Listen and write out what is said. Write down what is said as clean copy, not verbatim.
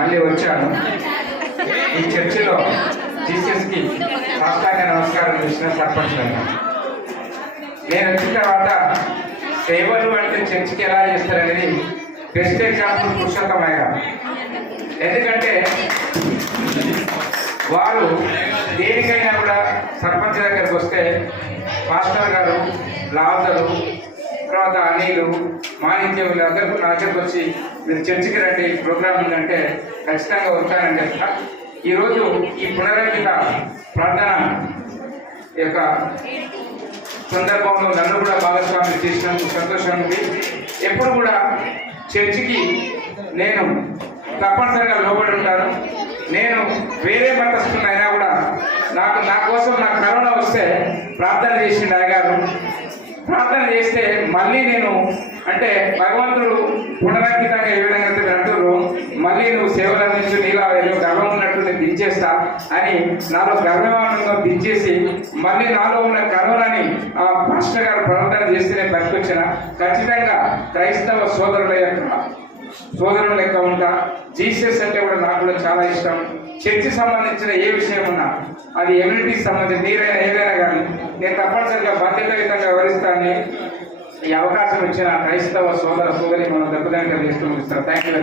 మళ్ళీ వచ్చాను. ఈ చర్చిలో జీసస్కి సాష్టాంగ నమస్కారం చేసిన సర్పంచ్. నేను వచ్చిన తర్వాత సేవలు అంటే చర్చికి ఎలా చేస్తారనేది బెస్ట్ ఎగ్జాంపుల్ పురుషోత్తమయ్య గారు. ఎందుకంటే వారు దేనికైనా కూడా సర్పంచ్ దగ్గరికి వస్తే మాస్టర్ గారు, లాజరు, తర్వాత అనిలు, మాణిక్యం అందరూ నా దగ్గరకు వచ్చి మీరు చర్చికి రండి, ప్రోగ్రామ్ ఉందంటే ఖచ్చితంగా వస్తానని చెప్తా. ఈరోజు ఈ పునరంకిత ప్రార్థన యొక్క సందర్భంలో నన్ను కూడా భాగస్వామ్యం చేసినందుకు సంతోషం ఉంది. ఎప్పుడు కూడా చర్చికి నేను తప్పనిసరిగా లోబడి ఉంటాను. నేను వేరే మతస్థులైనా కూడా నా కోసం నాకు కరోనా వస్తే ప్రార్థన చేసిండు అయ్యగారు. ప్రార్థన చేస్తే మళ్ళీ నేను అంటే భగవంతుడు పునరంకితంగా ఏ విధంగా అంటున్నారు, మళ్ళీ నువ్వు సేవలు అందించు, నీలో గర్వం ఉన్నట్టు నేను దించేస్తా అని నాలో గర్వమానంగా దించేసి మళ్ళీ నాలో ఉన్న కరోనాని పాస్టర్ గారు ప్రార్థన చేస్తే నేను బతికొచ్చిన. ఖచ్చితంగా క్రైస్తవ సోదరుల లెక్క ఉంటా. జీసస్ అంటే కూడా నాకు కూడా చాలా ఇష్టం. చర్చి సంబంధించిన ఏ విషయం ఉన్నా, అది ఎమ్యూనిటీకి సంబంధించి మీరైనా ఏదైనా కానీ నేను తప్పనిసరిగా బాధ్యతాయుతంగా వివరిస్తానని ఈ అవకాశం ఇచ్చిన క్రైస్తవ సోదరి మనం దెబ్బతాన్ని తెలియజేస్తూ ముగిస్తాను. Thank you.